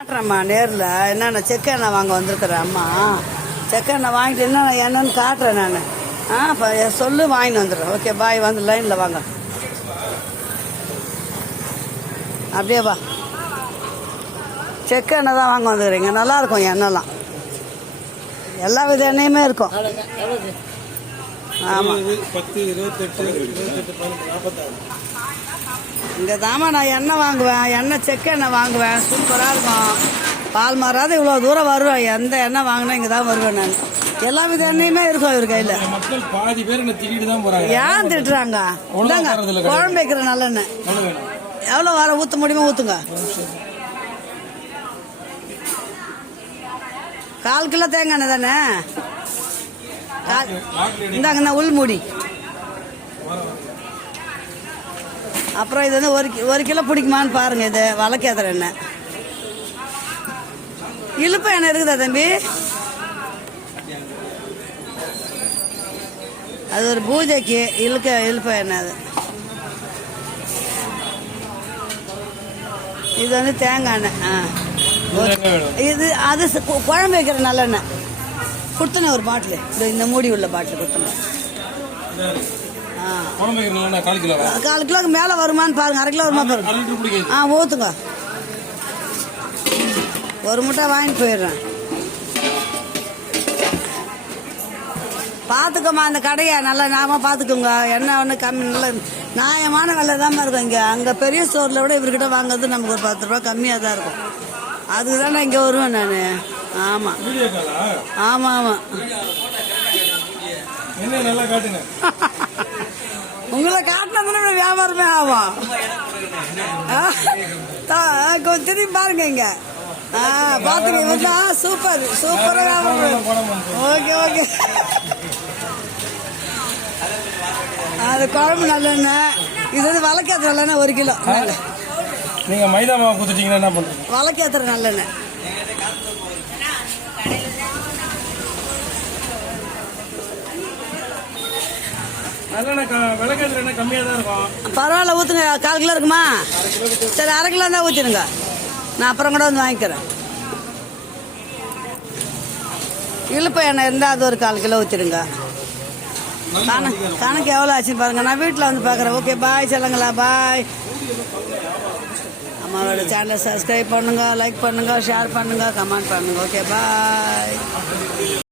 காட்டுறேம்மா நேரில் என்னென்ன செக்கு எண்ணெய் வாங்க வந்திருக்கிறேன் அம்மா. செக்கு எண்ணெய் வாங்கிட்டு என்னென்னு காட்டுறேன் நான். இப்போ சொல்லு வாங்கிட்டு வந்துடுறேன். Okay bye. வந்து லைனில் வாங்க. அப்படியே வா. செக்கு எண்ணெய் தான் வாங்க வந்துக்கிறீங்க. நல்லாயிருக்கும் எண்ணெய்லாம். எல்லா வித எண்ணெயுமே இருக்கும். ஆமாம். இங்கே தாம்மா நான் எண்ணெய் வாங்குவேன். எண்ணெய் செக்கு எண்ணெய் வாங்குவேன். சூப்பராக இருக்கும். பால் மாறாத இவ்வளோ தூரம் வருவேன். எந்த எண்ணெய் வாங்கினா இங்கே தான் வருவேன் நான். எல்லா வித எண்ணெயுமே இருக்கும் இவர் கையில். பாதி பேர் திட்டிட்டு போறாங்க. ஏன் திட்டுறாங்க? இந்தாங்க குழம்பு வைக்கிற நல்லெண்ணெய். எவ்வளோ வர ஊற்ற முடியுமோ ஊற்றுங்க. 1/4 கிலோ தேங்காய் எண்ணெய் தானே? இந்தாங்கண்ணா உள் மூடி. அப்புறம் இது வந்து 1 கிலோ பிடிக்குமான்னு பாருங்க. இது வழக்கேத்துற எண்ணெய். இழுப்பு எண்ணெய் இருக்குதா தம்பி? அது ஒரு பூஜைக்கு இழுப்பு எண்ணெய். அது இது வந்து தேங்காய் எண்ணெய். இது அது குழம்பு வைக்கிற நல்லெண்ணெய். கொடுத்தனே ஒரு பாட்டில். இந்த மூடி உள்ள பாட்டில் கொடுத்தனேன். 1/4 கிலோக்கு மேல வருமானு பாருங்க. 1/2 கிலோ வருமா பாருங்க. ஊத்துங்க. ஒரு முட்டை வாங்கிட்டு போயிடுறேன். பாத்துக்கோமா அந்த கடையை நல்லா நாம பாத்துக்கோங்க. எண்ணெய் ஒன்று கம்மி நல்ல நியாயமான விலை தான் இருக்கும் இங்க. அங்க பெரிய ஸ்டோர்ல விட இவர்கிட்ட வாங்குறது நமக்கு ஒரு 10 ரூபா கம்மியா தான் இருக்கும். அதுக்கு தான் இங்க வருவேன் நானு. ஆமா ஆமா ஆமா. உங்களை காட்டினா வியாபாரமே ஆகும். கொஞ்சம் திரும்பி பாருங்க இங்க. பாத்துக்கீங்க. சூப்பர் சூப்பரா வியாபாரம். Okay okay. அது குழம்பு நல்லெண்ணெய். இது வந்து வழக்கேத்துற நல்லெண்ணெய் 1 கிலோ. நீங்க மைதா மாவு குத்துட்டீங்கன்னா என்ன பண்றீங்க? வழக்கேத்துற நல்லெண்ணெய். கம்மியா தான் இருக்கும். பரவாயில்ல ஊத்துங்க. 1/4 கிலோ இருக்குமா? சரி 1/2 கிலோ தான் ஊத்திடுங்க. நான் அப்புறம் கூட வந்து வாங்கிக்கிறேன். இழுப்பு எண்ணெய் இருந்தால் அது ஒரு 1/4 கிலோ ஊற்றிடுங்க. கணக்கு எவ்வளோ ஆச்சுன்னு பாருங்க. நான் வீட்டில் வந்து பார்க்குறேன். Okay bye. சொல்லுங்களா பாய். அம்மாவோட சேனலை சப்ஸ்கிரைப் பண்ணுங்க, லைக் பண்ணுங்க, ஷேர் பண்ணுங்க, கமெண்ட் பண்ணுங்க. Okay bye.